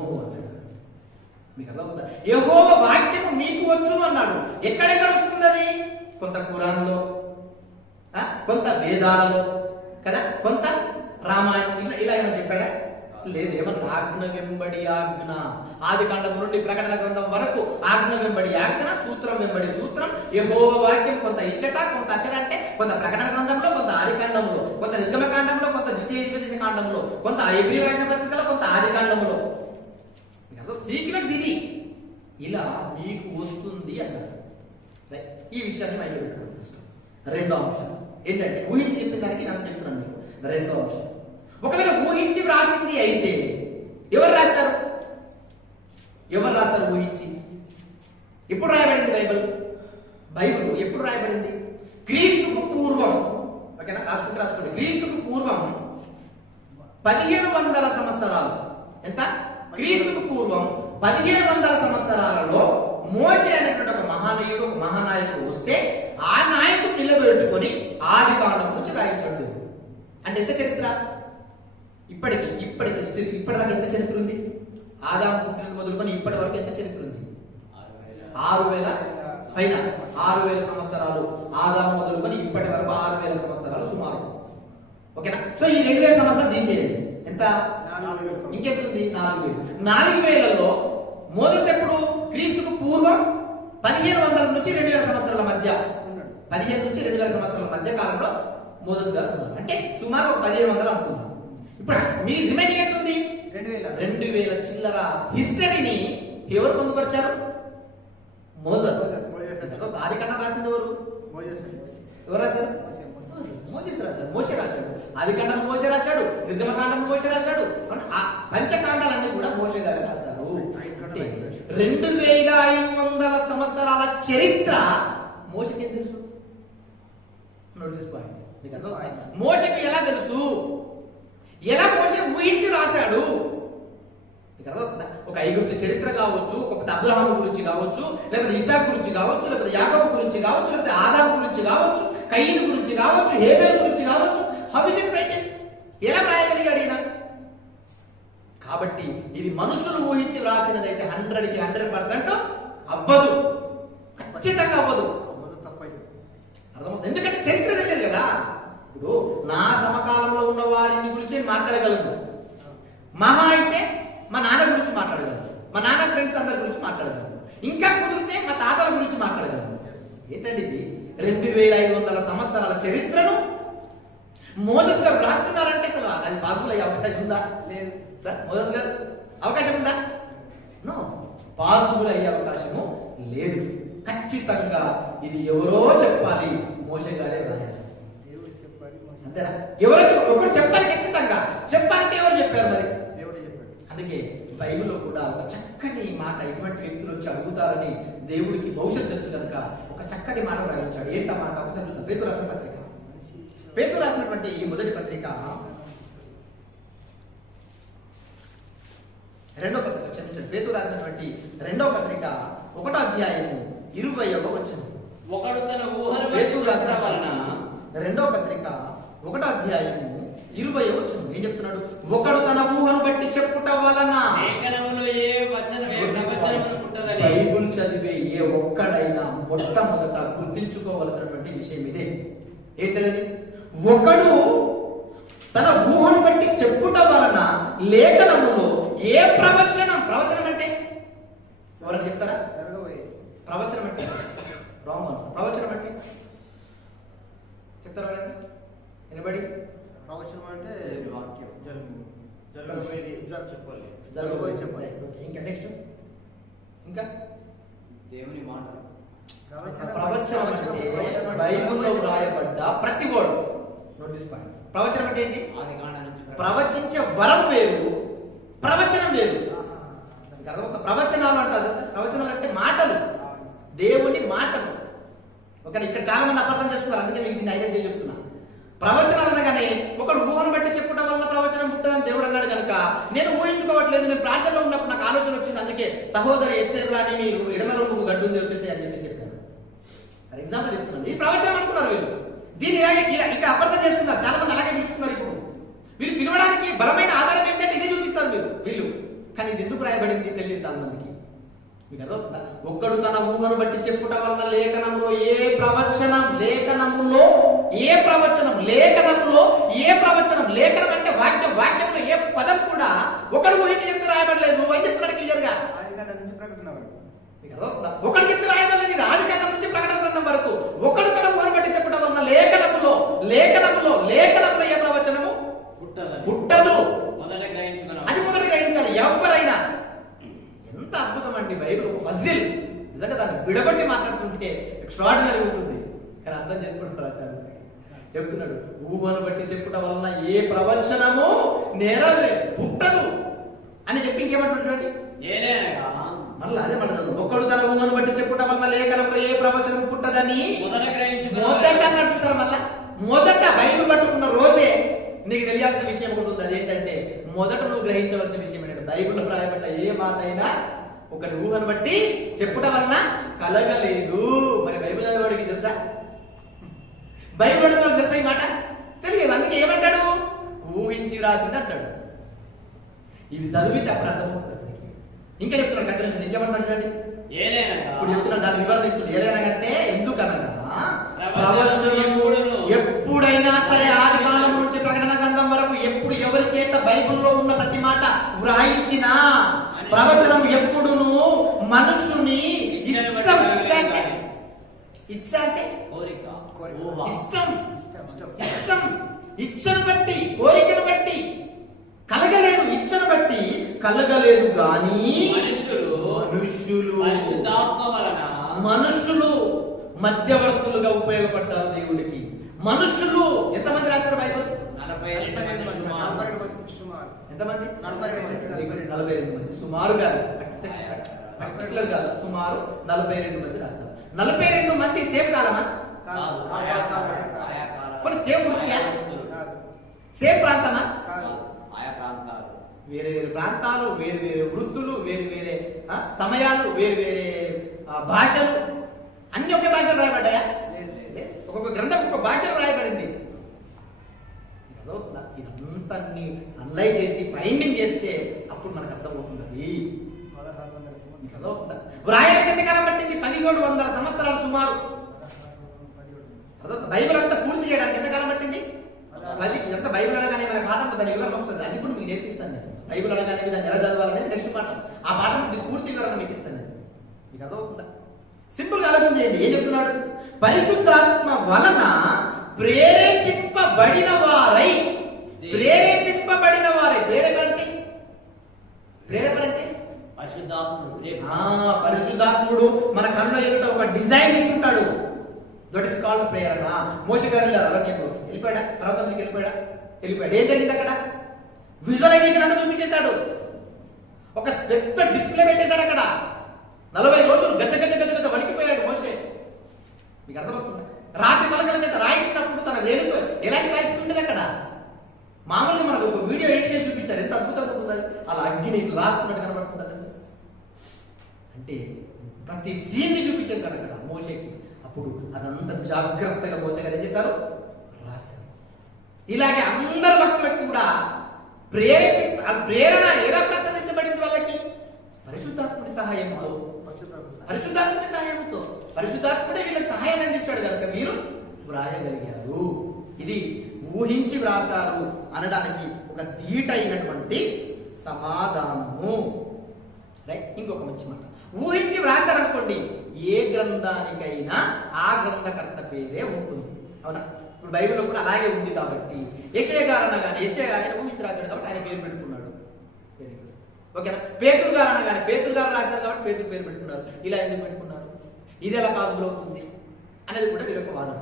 మీకు అర్థమవుతుందా? యెహోవా వాక్యము మీకు వచ్చును అన్నాడు. ఎక్కడెక్కడ వస్తుంది అది? కొంత ఖురాన్లో, కొంత వేదాలలో కదా, కొంత రామాయణం. ఇలా ఏమని చెప్పాడా? లేదు. ఏమన్నా? ఆజ్ఞ వెంబడి ఆజ్ఞ. ఆది కాండం నుండి ప్రకటన గ్రంథం వరకు ఆజ్ఞ వెంబడి ఆజ్ఞ, సూత్రం వెంబడి సూత్రం. యెహోవా వాక్యం కొంత ఇచ్చట, కొంత అచ్చట. అంటే కొంత ప్రకటన గ్రంథంలో, కొంత ఆది కాండంలో, కొంత నిర్గమ కాండంలో, కొంత ద్వితీయోపదేశ కాండంలో, కొంత హెబ్రీ రాసిన పత్రికలో, కొంత ఆది కాండంలో. సీక్రెట్స్ ఇది. ఇలా మీకు వస్తుంది అన్నారు. ఈ విషయాన్ని మైండ్ పెట్టుకోండి. రెండో అంశం ఏంటంటే ఊహించి చెప్పిన దానికి నాకు చెప్తున్నాను మీకు. రెండో అంశం, ఒకవేళ ఊహించి రాసింది అయితే ఎవరు రాస్తారు? ఊహించి? ఎప్పుడు రాయబడింది బైబిల్ ఎప్పుడు రాయబడింది? క్రీస్తుకు పూర్వం. ఓకేనా? రాసుకోండి. క్రీస్తుకు పూర్వం 1500 సంవత్సరాలు. ఎంత? క్రీస్తుకు పూర్వం 1500 సంవత్సరాలలో మోషే అనేటువంటి ఒక మహానాయకుడు వస్తే ఆ నాయకుడు నిలబెట్టుకొని ఆది కాండం నుంచి రాయించాడు. అంటే ఎంత చరిత్ర? ఇప్పటిదాకా ఎంత చరిత్ర ఉంది? ఆదాము పుట్టిన మొదలుకొని ఇప్పటి వరకు ఎంత చరిత్ర ఉంది? 6000 పైన. 6000 సంవత్సరాలు. ఆదాము మొదలుకొని ఇప్పటి వరకు 6000 సంవత్సరాలు సుమారు. ఓకేనా? సో ఈ 2000 సంవత్సరాలు తీసేయండి. ఎంత? ఇంకెంతుంది? 4000. 4000లో మోసెస్ ఎప్పుడు? క్రీస్తుకు పూర్వం 1500 నుంచి 2000 సంవత్సరాల మధ్య. 15 నుంచి 2000 సంవత్సరాల మధ్య కాలంలో మోసెస్ గారు ఉన్నారు. అంటే సుమారు 1500 అనుకుందాం. ఇప్పుడు మీ రిమైనింగ్ ఎంత ఉంది? 2000 చిల్లర హిస్టరీని ఎవరు పొందుపరిచారు? మోసెస్. ఆదికాండం రాసింది ఎవరు? ఎవరు రాశారు? మోషే రాశాడు. ఆదికాండం మోషే రాశాడు, నిర్గమకాండం మోషే రాశాడు, ఆ పంచకాండాలన్నీ కూడా మోషే గారు రాశారు. 2500 సంవత్సరాల చరిత్ర మోషకి తెలుసు. Notice point. మీకు అర్థం? మోషకి ఎలా తెలుసు? ఎలా మోషే ఊహించి రాశాడు? మీకు అర్థం? ఒక ఐగుప్తు చరిత్ర కావచ్చు, ఒక అబ్రహాము గురించి కావచ్చు, లేకపోతే ఇస్సాకు గురించి కావచ్చు, లేకపోతే యాకోబు గురించి కావచ్చు, లేకపోతే ఆదాము గురించి కావచ్చు, కయీను గురించి కావచ్చు, హేబెల్ గురించి కావచ్చు. How is it rated? ఎలా రాయగలిగాడు ఈయన? కాబట్టి ఇది మనుషులు ఊహించి రాసినదైతే 100కి 100% అవ్వదు, ఖచ్చితంగా అవ్వదు. అర్థమవుతుంది? ఎందుకంటే చరిత్ర తెలియదు కదా. ఇప్పుడు నా సమకాలంలో ఉన్న వారిని గురించి మాట్లాడగలను, మహా అయితే మా నాన్న గురించి మాట్లాడగలను, మా నాన్న ఫ్రెండ్స్ అందరి గురించి మాట్లాడగలను, ఇంకా కుదిరితే మా తాతల గురించి మాట్లాడగలను. ఏంటండి ఇది? 2500 సంవత్సరాల చరిత్రను మోసెస్ గారు రాస్తున్నారంటే అసలు అది పాసిబుల్ అయ్యే అవకాశం ఉందా? లేదు సార్. మోసెస్ గారు అవకాశం ఉందా? నో, పాసిబుల్ అయ్యే అవకాశము లేదు. ఖచ్చితంగా ఇది ఎవరో చెప్పాలి, మోషే గారే రాయాలి. అంతేనా? ఎవరో ఒకరు చెప్పాలి, ఖచ్చితంగా చెప్పాలంటే ఎవరు చెప్పారు? మరి దేవుడు చెప్పాడు. అందుకే బైబిల్లో కూడా ఒక చక్కటి మాట ఇటువంటి వ్యక్తులు వచ్చి అడుగుతారని దేవుడికి భవిష్యత్తు తెలుసు కనుక ఒక చక్కటి మాట రాయించాడు. ఏంటా మాట? ఒకసారి చూద్దాం. పేతురు రాసిన పత్రిక, పేతురు రాసినటువంటి ఈ మొదటి పత్రిక 2వ పత్రిక, క్షమించండి, పేతురు రాసినటువంటి 2వ పత్రిక 1వ అధ్యాయము 20వ వచనం. ఒకడు తన ఊహను పేతురు రాసిన వలన 2వ పత్రిక 1వ అధ్యాయము 20వ వచనం ఏం చెప్తున్నాడు? ఒకడు తన ఊహను బట్టి చెప్పుట వలన లేఖనములో ఏ ప్రవచనమును పుట్టదని. బైబిల్ చదివే ఏ ఒక్కడైనా మొట్టమొదట గుర్తించుకోవలసినటువంటి విషయం ఇదే. ఏంటది? ఒకడు తన ఊహను బట్టి చెప్పుట వలన లేఖనములో ఏ ప్రవచనం అంటే ఎవరైనా చెప్తారా? ప్రవచనం అంటే రాంగ్ ఆన్సర్. ప్రవచనం అంటే చెప్తారా ఎవరైనా? ఎనబడి ప్రవచనం అంటే వాక్యం జరగబోయేది చెప్పాలి. ఇంకా నెక్స్ట్, ఇంకా దేవుని మాట. ప్రవచనం అంటే బైబిల్లో వ్రాయబడ్డ ప్రతి వర్డ్. Notice point. ప్రవచనం అంటే ఏంటి? ప్రవచించే వరం వేరు, ప్రవచనం వేరు. ప్రవచనాలు అంటారు. ప్రవచనాలు అంటే మాటలు, దేవుని మాటలు. ఒకటి ఇక్కడ చాలా మంది అపార్థం చేస్తున్నారు, అందుకే మీకు దీన్ని ఐడెంటిటీ చెప్తున్నా. ప్రవచనాలు అనగానే ఒకడు ఊహను బట్టి చెప్పుకోవడం వల్ల ప్రవచనం పుట్టదని దేవుడు అన్నాడు కనుక నేను ఊహించుకోవట్లేదు, నేను ప్రార్థనలో ఉన్నప్పుడు నాకు ఆలోచన వచ్చింది, అందుకే సహోదరి ఎస్తేరు రాని మీరు ఎడమ రొమ్ముకు గడ్డు ఉంది వచ్చేసి అని చెప్పేసి చెప్పాను. ఫర్ ఎగ్జాంపుల్ చెప్తున్నాను. ఇది ప్రవచనం అనుకున్నారు వీళ్ళు. దీన్ని ఇక్కడ అపార్థం చేసుకున్నారు, చాలా మంది అలాగే పిలుస్తున్నారు. ఇప్పుడు వీళ్ళు పిలవడానికి బలమైన ఆధారం ఏంటంటే ఇదే చూపిస్తారు వీళ్ళు. కానీ ఇది ఎందుకు రాయబడింది తెలియదు చాలా మందికి. మీకు అర్థమవుతుందా? ఒక్కడు తన ఊహను బట్టి చెప్పుట వలన లేఖనములో ఏ ప్రవచనం, లేఖనములో ఏ ప్రవచనం, లేఖనములో ఏ ప్రవచనం, లేఖనం అంటే వాక్యం, వాక్యంలో ఏ పదం కూడా ఒకడు ఊహించి చెప్తే రాయబడలేదు అని చెప్తున్నాడు క్లియర్ గా. ఒకటి చెప్తే రాయబడలేదు. ఇది ఆదికాండం నుంచి ప్రకటన గ్రంథం వరకు ఒకడు తన ఊహను బట్టి చెప్పుట వలన లేఖనములో ఏ ప్రవచనము పుట్టదు. అది మొదట గ్రహించాలి ఎవరైనా. ఎంత అద్భుతం అండి బైబిల్, ఒక ఫజిల్. నిజంగా దాన్ని విడగొట్టి మాట్లాడుతుంటే ఎక్స్ట్రాడినరీ ఉంటుంది. కానీ అర్థం చేసుకుంటారు ఆచార్యులు. చెప్తున్నాడు ఊహను బట్టి చెప్పుట వలన ఏ ప్రవచనము పుట్టదు అని చెప్పి ఇంకేమంటున్నాడు? మళ్ళీ అదే పడుతుంది. ఒక్కడు తన ఊహను బట్టి చెప్పుట వలన లేఖనంలో ఏ ప్రవచనం పుట్టదని మొదట అన్నట్టు సార్. మళ్ళా మొదట బైబిల్ పట్టుకున్న రోజే నీకు తెలియాల్సిన విషయం ఒకటి ఉంది. అదేంటంటే మొదట నువ్వు గ్రహించవలసిన విషయం ఏంటంటే బైబిల్లో రాయబడ్డ ఏ మాట అయినా ఒకటి ఊహను బట్టి చెప్పుట వలన కలగలేదు. మరి బైబిల్ చదివేవాడికి తెలుసా? బైబిల్ పట్టుకోవాలి తెలుసా ఈ మాట? తెలియదు. అందుకే ఏమంటాడు? ఊహించి రాసింది అంటాడు. ఇది చదివితే అప్పుడు అర్థమవుతుంది. ఇంకా చెప్తున్నాడు కంటిన్యూషన్. ఇంకేమంటాడు చూడండి. ఇప్పుడు చెప్తున్నాడు దాని వివరణ చెప్తున్నాడు. ఏదైనాకంటే ఎందుకనగా ప్రవచనము ఎప్పుడైనా సరే ఆది కాలం నుంచి ప్రకటన గ్రంథం వరకు ఎప్పుడు ఎవరి చేత బైబిల్లో ఉన్న ప్రతి మాట వ్రాయించిన ప్రవచనం ఎప్పుడును మనుషుని ఇచ్చ అంటే కోరిక కోరిక. ఊహ. ఇష్టం. ఇష్టం. ఇష్టం, ఇచ్చను బట్టి, కోరికను బట్టి కలగలేదు. ఇచ్చను బట్టి కలగలేదు గాని మనుషులు పరిశుద్ధాత్మ వలన మనుషులు మధ్యవర్తులుగా ఉపయోగపడ్డారు దేవుడికి. మనుషులు ఎంతమంది రాశారు బైబిల్? 42 మంది సుమారు. 42 సుమారు. ఎంతమంది? 42 42 మంది సుమారు కాదు, పర్టికులర్ కాదు, సుమారు 42 మంది రాస్తారు. 42 మంది సేమ్ కాలమా? కాదు. ఆయా కొన్ని సేమ్ వృత్యా? కాదు. సేమ్ ప్రాంతమా? కాదు. ఆయా ప్రాంతాలు. వేరే వేరే ప్రాంతాలు, వేరు వేరే వృత్తులు, వేరు వేరే సమయాలు, వేరు వేరే భాషలు, అన్ని ఒకే భాషలు రాయబడ్డాయా? లేదు. ఒక్కొక్క గ్రంథం ఒక్కొక్క భాషలో రాయబడింది. ఇదంతా అనలైజ్ చేసి ఫైండింగ్ చేస్తే అప్పుడు మనకు అర్థమవుతుంది. అది 1600 సంవత్సరాలు. అర్థమవుతుందా? వ్రాయడానికి ఎంతకాలం పట్టింది? 1700 సంవత్సరాలు సుమారు. బైబిల్ అంతా పూర్తి చేయడానికి ఎంతకాలం పట్టింది? 10. ఎంత బైబిల్ అనగానే మన పాఠంలో దాని వివరణ వస్తుంది. అది కూడా మీకు నేర్పిస్తాను నేను. బైబిల్ అనగానే దాన్ని ఎలా చదవాలనేది నెక్స్ట్ పాఠం. ఆ పాఠం పూర్తి వివరణ మీకు ఇస్తాను నేను. మీకు అర్థమవుతుందా? సింపుల్ గా ఆలోచన చేయండి. ఏం చెప్తున్నాడు? పరిశుద్ధాత్మ వలన ప్రేరేపింపబడిన వారై. ప్రేరేపింపబడిన వారై. ప్రేరేపణ అంటే పరిశుద్ధాత్ముడు మన కన్నులో ఎదుట ఒక డిజైన్ ఇస్తుంటాడు. దట్ ఇస్ కాల్డ్ ప్రేరణ. మోషే గారు అరణ్యంలో వెళ్ళిపోయాడా? పర్వతం మీదకి వెళ్ళిపోయాడు. ఏం జరిగింది అక్కడ? విజువలైజేషన్ అంటే చూపించేశాడు. ఒక పెద్ద డిస్ప్లే పెట్టేశాడు అక్కడ. 40 రోజులు గజ గజ గజ గజ వణికిపోయాడు మోషే. మీకు అర్థమవుతుందా? రాతి పలకల చేత రాయించినప్పుడు తన వేలుతో ఎలాంటి పరిస్థితి ఉండేది అక్కడ. మామూలుగా మనకు ఒక వీడియో ఎడిట్ చేసి చూపించారు. ఎంత అద్భుతంగా ఉంటుంది. అలా అగ్గిని రాస్తున్నట్టు కనబడుతుంది. అంటే ప్రతి సీన్ని చూపించేశాడు అక్కడ మోషేకి. అప్పుడు అదంతా జాగ్రత్తగా మోసే గారు ఏం చేశారు? రాశారు. ఇలాగే అందరు భక్తులకు కూడా ప్రేరణ ఎలా ప్రసాదించబడింది? వాళ్ళకి పరిశుద్ధాత్ముడి సహాయంతో. పరిశుద్ధాత్ముడే వీళ్ళకి సహాయం అందించాడు కనుక మీరు వ్రాయగలిగారు. ఇది ఊహించి వ్రాసారు అనడానికి ఒక ధీటైనటువంటి సమాధానము. రైట్. ఇంకొక మంచి మాట, ఊహించి వ్రాసారనుకోండి, ఏ గ్రంథానికైనా ఆ గ్రంథకర్త పేరే ఉంటుంది. అవునా? ఇప్పుడు బైబిల్లో కూడా అలాగే ఉంది. కాబట్టి యెషయా గారు అనగానే యెషయా ఆయన ఊహించి రాశాడు కాబట్టి ఆయన పేరు పెట్టుకున్నాడు. Very good. ఓకేనా? పేతురు గారు అనగానే పేతురు గారు రాశారు కాబట్టి పేతురు పేరు పెట్టుకున్నారు. ఇలా ఎందుకు పెట్టుకున్నారు? ఇది ఎలా పాసిబుల్ అవుతుంది అనేది కూడా వీళ్ళొక వాదన.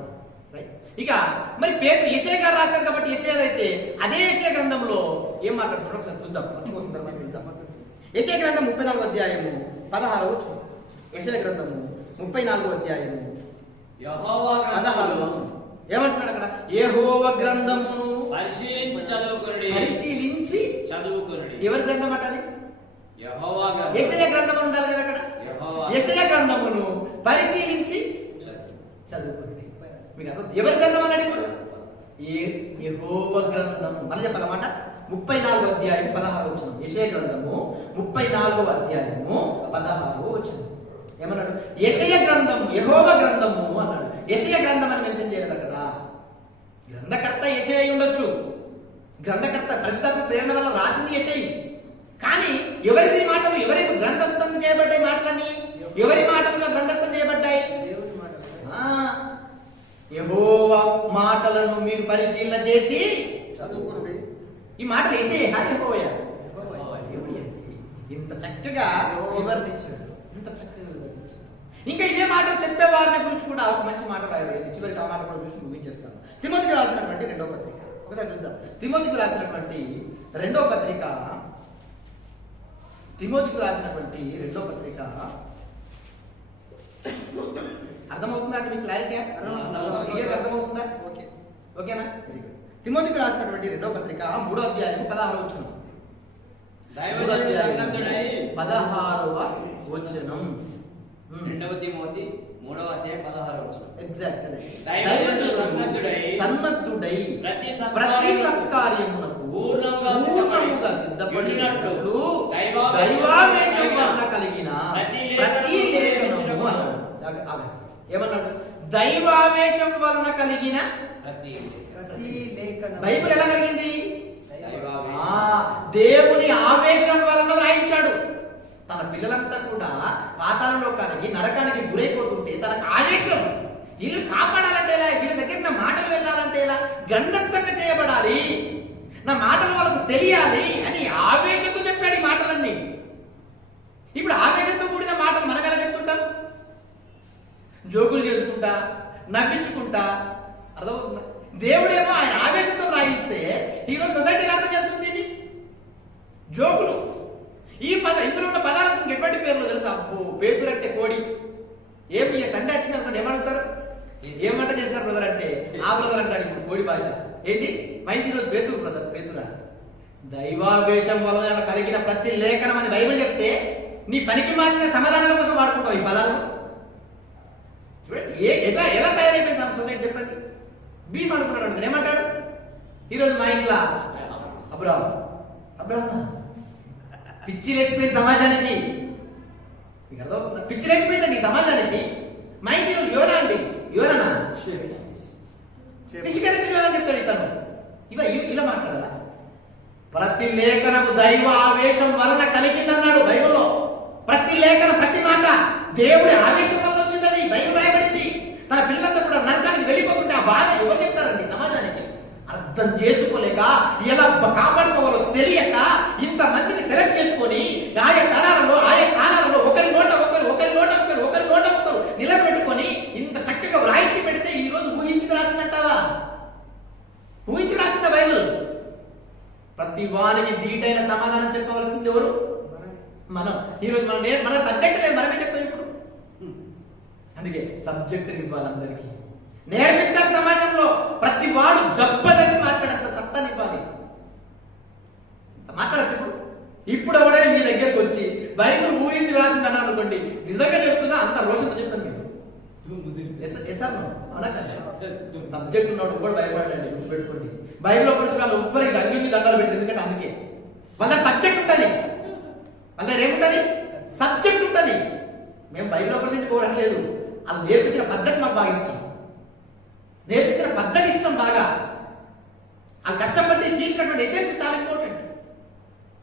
రైట్. ఇక మరి యెషయా గారు రాశారు కాబట్టి యెషయా అయితే అదే యెషయా గ్రంథంలో ఏం మాట్లాడుతున్నాడో ఒకసారి చూద్దాం. మర్చిపోతున్న తర్వాత చూద్దాం. యెషయా గ్రంథం 34వ అధ్యాయము 16వ వచనం. యెషయా గ్రంథము 34వ అధ్యాయము 16వ వచనం. ఏమంటున్నాడు అక్కడ? యెహోవా గ్రంథమును పరిశీలించి చదువుకొనుడి. ఎవరి గ్రంథం అంటది? యెహోవా గ్రంథం. యెషయా గ్రంథం ఉండాలి కదా అక్కడ. యెషయా గ్రంథమును పరిశీలించి చదువుకోండి. మీకు అర్థం? ఎవరి గ్రంథం అన్నాడు ఇప్పుడు? యెహోవా గ్రంథం. మళ్ళీ చెప్పాలన్నమాట. 34వ అధ్యాయం 16వ వచనం. యెషయా గ్రంథము 34వ అధ్యాయము 16వ వచనం. ఏమన్నాడు? యెషయా గ్రంథము, యెహోవా గ్రంథము అన్నాడు. యెషయా గ్రంథం అని మెన్షన్ చేయలేదు అక్కడ. గ్రంథకర్త యెషయా అయి ఉండొచ్చు. గ్రంథకర్త పరిశుద్ధాత్మ ప్రేరణ వల్ల రాసింది యెషయా. కానీ ఎవరిది మాటలు? ఎవరి గ్రంథస్థం చేయబడ్డాయి మాటలని? ఎవరి మాటలుగా గ్రంథస్థం చేయబడ్డాయి? యెహోవా మాటలను మీరు పరిశీలన చేసి చదువుకోండి. ఈ మాటలు యెషయా యెహోవా ఇంత చక్కగా వివరించాడు. ఇంకా ఇవే మాటలు చెప్పే వారిని గురించి కూడా ఒక మంచి మాట రాయబడింది. చివరికి ఆ మాట కూడా చూసి ముగించేస్తాను. తిమోతికి రాసినటువంటి 2వ పత్రిక ఒకసారి చూద్దాం. తిమోతికి రాసినటువంటి 2వ పత్రిక అర్థమవుతుందా అంటే మీకు క్లారిటీ? అర్థమవుతుందా? ఓకేనా? Very good. తిమోతికి రాసినటువంటి 2వ పత్రిక 3వ అధ్యాయం 16వ వచనం. 16వ వచనం. 2 తిమోతి 3వ అధ్యాయం 16వ వచనం. ఎగ్జాక్ట్ అదే. సన్మద్ధుడై ప్రతి సత్కార్యమునకు పూర్ణముగా సిద్ధపడినట్లు దైవావేశం వలన కలిగిన ప్రతి లేఖనము అన్నాడు. ఏమన్నాడు? దైవావేశం వలన కలిగిన ప్రతి లేఖనం. బైబిల్ ఎలా కలిగింది? దేవుని ఆవేశం వలన రాయించాడు. తన పిల్లలంతా కూడా పాతాళలోకానికి, నరకానికి గురైపోతుంటే తనకు ఆవేశం, వీళ్ళు కాపాడాలంటే ఎలా, వీళ్ళ దగ్గర నా మాటలు వెళ్ళాలంటే ఎలా, గ్రంథస్థంగా చేయబడాలి, నా మాటలు వాళ్ళకు తెలియాలి అని ఆవేశంతో చెప్పాడు ఈ మాటలన్నీ. ఇప్పుడు ఆవేశంతో కూడిన మాటలు మనం ఎలా చెప్తుంటాం? జోకులు చేసుకుంటా, నవ్వించుకుంటా. అర్థమవుతుందా? దేవుడేమో ఆయన ఆవేశంతో రాయిస్తే ఈరోజు సొసైటీ అర్థం చేస్తుంది ఇది జోకులు. ఈ ఇందులో ఉన్న పదాలకు ఎటువంటి పేర్లు తెలుసా? పేతురు అంటే కోడి. ఏమి సండే వచ్చింది అనుకోండి ఏమడుగుతారు? ఏమంట చేశారు బ్రదర్ అంటే ఆ బ్రదర్ అంటాడు ఇప్పుడు కోడి భాష. ఏంటి మైండ్ ఈరోజు పేతురు బ్రదర్, పేతురా. దైవావేశం వలన కలిగిన ప్రతి లేఖనం అని బైబిల్ చెప్తే నీ పనికి మాలిన సమాధానాల కోసం వాడుకుంటావు ఈ పదాలు. చూడండి ఎట్లా ఎలా తయారైపోయింది సొసైటీ చెప్పండి. భీమ్ అనుకున్నాడు అనుకోండి ఏమంటాడు? ఈరోజు మా ఇంట్లో అబ్రాహం పిచ్చి లేచిపోయింది సమాజానికి. పిచ్చి లేచిపోయిందండి ఈ సమాజానికి. మా ఇంటి యోనా అండి, యోనా పిచ్చికరికి యోనా చెప్తాడు ఇతను. ఇలా మాట్లాడాలా? ప్రతి లేఖనము దైవ ఆవేశం వలన కలిగిందన్నాడు బైబిల్లో. ప్రతి లేఖనం, ప్రతి మాట దేవుడి ఆవేశం వల్ల వచ్చిందని బైబిల్ రాయబడింది. తన పిల్లలంతా కూడా నరకానికి వెళ్ళిపోతుంటే ఆ బాధ ఎవరు చెప్తారండి సమాజానికి? అర్థం చేసుకోలేక, ఎలా కాపాడుకోవాలో తెలియక ఇంతమందిని సెలెక్ట్ చేసుకొని ఆయా కాలాలలో ఒకరి నోట ఒకరు నిలబెట్టుకొని ఇంత చక్కగా వ్రాయించి పెడితే ఈ రోజు ఊహించి రాసిందంటావా? ఊహించి రాసిందా బైబిల్? ప్రతి వానికి ధీటైన సమాధానం చెప్పవలసింది ఎవరు? మనం. ఈరోజు మన సబ్జెక్ట్ లేదు, మనమే చెప్తాం ఇప్పుడు. అందుకే సబ్జెక్ట్ ఇవ్వాలి అందరికీ, నేర్పించాలి. సమాజంలో ప్రతి వాడు జబ్బదసి మాట్లాడంత సత్తాన్ని ఇవ్వాలి. మాట్లాడచ్చు. ఇప్పుడు ఎవరైనా మీ దగ్గరకు వచ్చి బైబిల్ ఊహించి రాసింది అన్నారు అనుకోండి, నిజంగా చెప్తున్నా అంత రోషంతో చెప్తాను మీరు. సబ్జెక్ట్ ఉన్నాడు కూడా భయపడండి, గుర్తుపెట్టుకోండి. బైబిల్ ఒకరి వాళ్ళు ఉప్పరికి దగ్గర మీ దండాలు పెట్టారు. ఎందుకంటే అందుకే వాళ్ళ సబ్జెక్ట్ ఉంటుంది, వాళ్ళ ఏముంటుంది? సబ్జెక్ట్ ఉంటుంది. మేము బైబిల్ ఒకరి పోవట్లేదు, వాళ్ళు నేర్పించిన పద్ధతి మాకు బాగా ఇష్టం. నేర్పించిన పద్ధతి ఇష్టం బాగా. వాళ్ళు కష్టపడి తీసినటువంటి ఎసెన్స్ చాలా ఇంపార్టెంట్.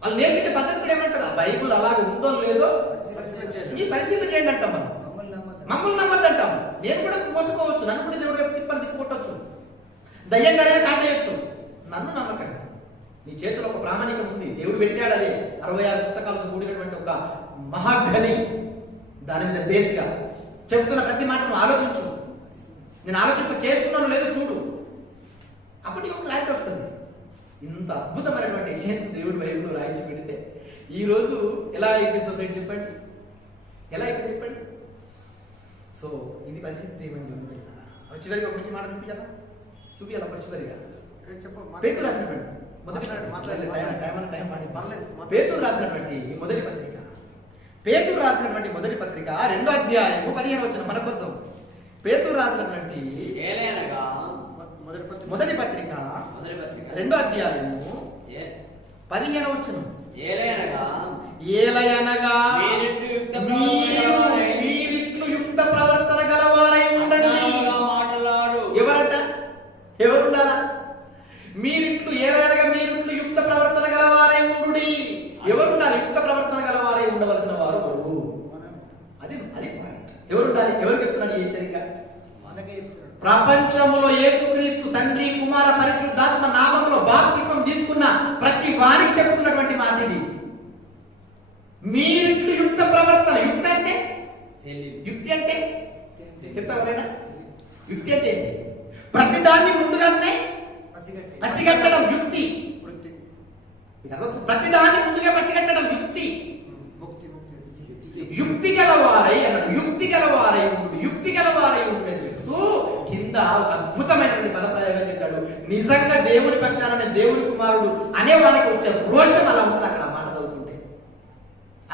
వాళ్ళు నేర్పించే పద్ధతి కూడా ఏమంటారు? బైబుల్ అలాగే ఉందో లేదో ఈ పరిశీలన చేయండి అంటాం. మనం మమ్మల్ని నమ్మద్దంటాం. నేను కూడా మోసపోవచ్చు, నన్ను కూడా దేవుడు తిప్పని తిప్పుకొట్టచ్చు, దయ్యం గడైనా కాటేయచ్చు. నన్ను నమ్మకండి. నీ చేతిలో ఒక ప్రామాణికం ఉంది, దేవుడు పెట్టాడు. అదే 66 పుస్తకాలతో కూడినటువంటి ఒక మహాగని. దాని మీద బేస్గా చెబుతున్న ప్రతి మాటను ఆలోచించు. నేను ఆలోచింప చేస్తున్నాను లేదో చూడు, అప్పుడు నీకు క్లారిటీ వస్తుంది. ఇంత అద్భుతమైనటువంటి ఎసెన్స్ దేవుడి బైబిల్లో రాయించి పెడితే ఈరోజు ఎలా అయిపోయింది సొసైటీ చెప్పండి? ఎలా అయిపోయింది చెప్పండి? సో ఇది పరిస్థితి ఏమైంది? చివరిగా ఒక మంచి మాట చూపించాలా? చూపించాలా? చివరిగా పేతురు రాసినటువంటి పేతురు రాసినటువంటి మొదటి పత్రిక, పేతురు రాసినటువంటి మొదటి పత్రిక 2వ అధ్యాయము 15వ వచనం మన కోసం. పేతురు రాసినటువంటి మొదటి పత్రిక 2వ అధ్యాయము 15వ వచనం. ఏలయనగా మీరిట్లు యుక్త ప్రవర్తన గలవారై ఉండండి. ఎవరంట? ఎవరుండాలా? మీరిట్లు ఏలయనగా మీరిట్లు యుక్త ప్రవర్తన గలవారై ఉండు. ఎవరుండాలి? యుక్త ప్రవర్తన గలవారై ఉండవలసిన వారు ఎవరు? అది పాయింట్. ఎవరుండాలి? ఎవరు చెప్తున్నాడు ఈ హెచ్చరిక? ప్రపంచంలో యేసుక్రీస్తు తండ్రి కుమార పరిశుద్ధాత్మ నామములో బాప్తిస్మం తీసుకున్న ప్రతి వారికి చెబుతున్నటువంటి మాట ఇది. మీరిట్లు యుక్త ప్రవర్తన. యుక్తి అంటే చెప్తావరైనా? యుక్తి అంటే ఏంటి? ప్రతిదాన్ని ముందుగానే పసిగట్టడం యుక్తి. ప్రతిదాన్ని ముందుగా పసిగట్టడం యుక్తి. యుక్తి గలవారై అన్నాడు. యుక్తి గలవారై ఉండు, యుక్తి గలవారై ఉండు చెప్తూ కింద ఒక అద్భుతమైనటువంటి పద ప్రయోగం చేశాడు. నిజంగా దేవుని పక్షాన దేవుని కుమారుడు అనేవాడికి వచ్చే రోషం అలా ఉంటుంది అక్కడ మాట చదువుతుంటే.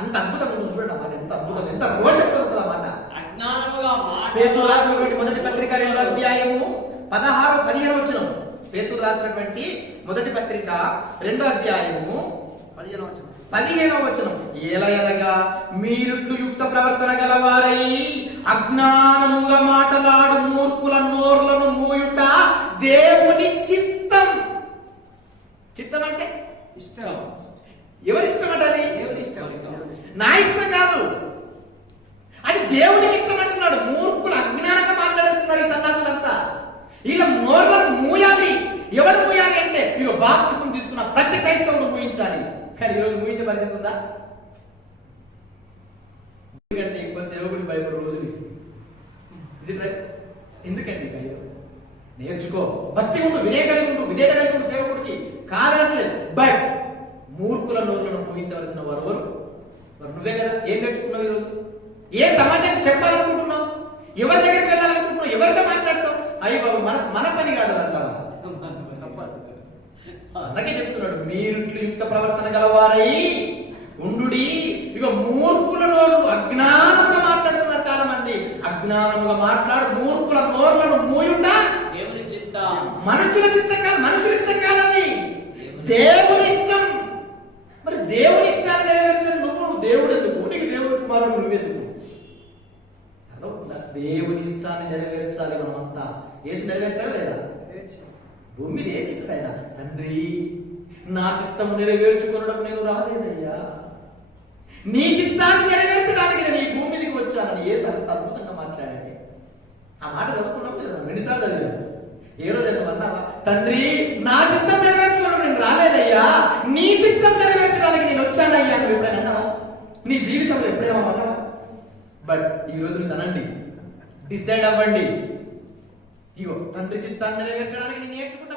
అంత అద్భుతం ఉంటుంది చూడండి అన్నమాట. ఎంత అద్భుతం, ఎంత రోషంతో ఉంటుంది అన్నమాట. పేతురు రాసినటువంటి మొదటి పత్రిక 2వ అధ్యాయము 16-15 వచనం. పేతురు రాసినటువంటి మొదటి పత్రిక 2వ అధ్యాయము 15వ వచనం. ఏలయనగా మీరుట్లు యుక్త ప్రవర్తన గలవారై అజ్ఞానముగా మాటలాడు మూర్ఖుల నోర్లను మూయుట దేవుని చిత్తం. చిత్తం అంటే ఇష్టం. ఎవరి ఇష్టం అంటే అది? నా ఇష్టం కాదు. అది దేవునికి ఇష్టం అంటున్నాడు. మూర్ఖులు అజ్ఞానంగా మాట్లాడేస్తున్నారు ఈ సన్నాసులంతా. ఇలా నోర్లను మూయాలి. ఎవరు మూయాలి అంటే ఇక బాప్తిస్మం తీసుకున్న ప్రతి క్రైస్తవుడు మూయించాలి. కానీ ఈరోజు మూయించే పరిస్థితి ఉందా? ఎందుకంటే ఎక్కువ సేవకుడి భయపడే రోజులు. ఎందుకండి భయం? నేర్చుకో, భక్తి ఉండు, విధేయ కలిగి ఉండు సేవకుడికి కాదనట్లేదు. బట్ మూర్ఖుల నోరులను మూయించవలసిన వారు ఎవరు? నువ్వే కదా. ఏం నేర్చుకున్నావు ఈరోజు? ఏ సమాజానికి చెప్పాలనుకుంటున్నావు? ఎవరి దగ్గరికి వెళ్ళాలనుకుంటున్నావు? ఎవరితో మాట్లాడతావు? అయ్యి బాబు మన పని కాదు అంటావా? అలాగే చెప్తున్నాడు, మీరు యుక్త ప్రవర్తన గలవారై ఉండుడి. ఇక మూర్ఖుల నోరు అజ్ఞానముగా మాట్లాడుతున్నారు చాలా మంది. అజ్ఞానముగా మాట్లాడు మూర్ఖుల నోరులను మూయుండా దేవుని చిత్తం. మనుషుల చిత్తం కాదు, మనుషుల ఇష్టం కాదని దేవుని ఇష్టం. మరి దేవుని ఇష్టాన్ని నెరవేర్చని నువ్వు దేవుడు ఎందుకు? నీకు దేవుడి కుమారుడు నువ్వెందుకు? అర్థమవుతుందా? దేవుని ఇష్టాన్ని నెరవేర్చాలి మనమంతా. ఏసు నెరవేర్చాలి లేదా? భూమి మీద ఏం చేశాడు ఆయన? తండ్రి, నా చిత్తము నెరవేర్చుకోవడం నేను రాలేదయ్యా, నీ చిత్తాన్ని నెరవేర్చడానికి నేను ఈ భూమి మీదకి వచ్చానని ఏసు అంత అద్భుతంగా మాట్లాడండి. ఆ మాట చదువుకున్నాం లేదా? రెండుసార్లు చదివాను. ఏ రోజు ఎంత అన్నావా? తండ్రి, నా చిత్తం నెరవేర్చుకోవడం నేను రాలేదయ్యా, నీ చిత్తం నెరవేర్చడానికి నేను వచ్చానయ్యా. నువ్వు ఎప్పుడైనా అన్నావా? నీ జీవితంలో ఎప్పుడైనా అన్నావా? బట్ ఈ రోజు నువ్వు అనండి, డిసైడ్ అవ్వండి. ఇగో తండ్రి చిత్తాన్ని నెరవేర్చడానికి నేను నేర్చుకుంటా.